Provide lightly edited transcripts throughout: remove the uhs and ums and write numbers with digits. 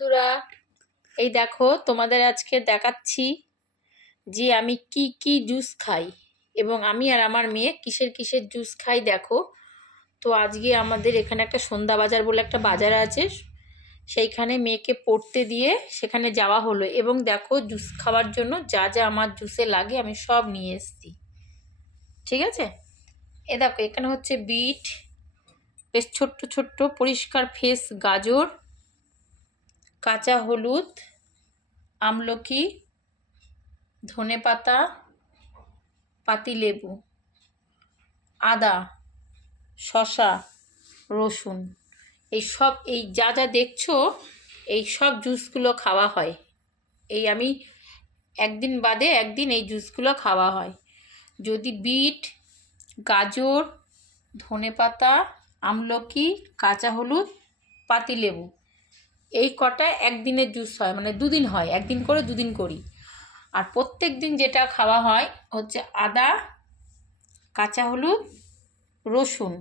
বন্ধুরা, এই দেখো তোমাদের আজকে দেখাচ্ছি যে আমি কি কি জুস খাই এবং আমি আর আমার মেয়ে কিসের কিসের জুস খাই। দেখো, তো আজকে আমাদের এখানে একটা সন্ধ্যা বাজার বলে একটা বাজার আছে, সেইখানে মেয়েকে পড়তে দিয়ে সেখানে যাওয়া হলো এবং দেখো জুস খাওয়ার জন্য যা যা আমার জুসে লাগে আমি সব নিয়ে এসেছি। ঠিক আছে, এ দেখো এখানে হচ্ছে বিট, বেশ ছোট্ট ছোট্ট পরিষ্কার ফ্রেশ গাজর, কাঁচা হলুদ, আমলকি, ধনেপাতা, পাতিলেবু, আদা, শসা, রসুন, এই যা যা দেখছো এই সব জুসগুলো খাওয়া হয়। এই আমি একদিন বাদে একদিন এই জুসগুলো খাওয়া হয়। যদি বিট, গাজর, ধনেপাতা, আমলকি, কাঁচা হলুদ, পাতিলেবু এই কটা একদিনের জুস হয়, মানে দুদিন হয়, একদিন করে দুদিন করি। আর প্রত্যেক দিন যেটা খাওয়া হয় হচ্ছে আদা, কাঁচা হলুদ, রসুন।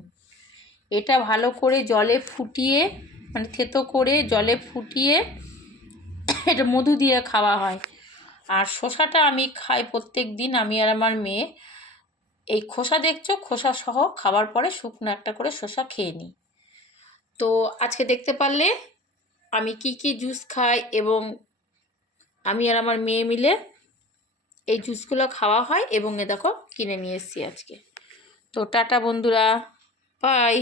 এটা ভালো করে জলে ফুটিয়ে, মানে থেতো করে জলে ফুটিয়ে এটা মধু দিয়ে খাওয়া হয়। আর শসাটা আমি খাই প্রত্যেক দিন, আমি আর আমার মেয়ে। এই খোসা দেখছো, খোসা সহ খাওয়ার পরে শুকনো একটা করে শসা খেয়ে নিই। তো আজকে দেখতে পারলে আমি কি কি জুস খাই এবং আমি আর আমার মেয়ে মিলে এই জুসগুলো খাওয়া হয় এবং এ দেখো কিনে নিয়ে এসেছি আজকে। তো টাটা বন্ধুরা, বাই।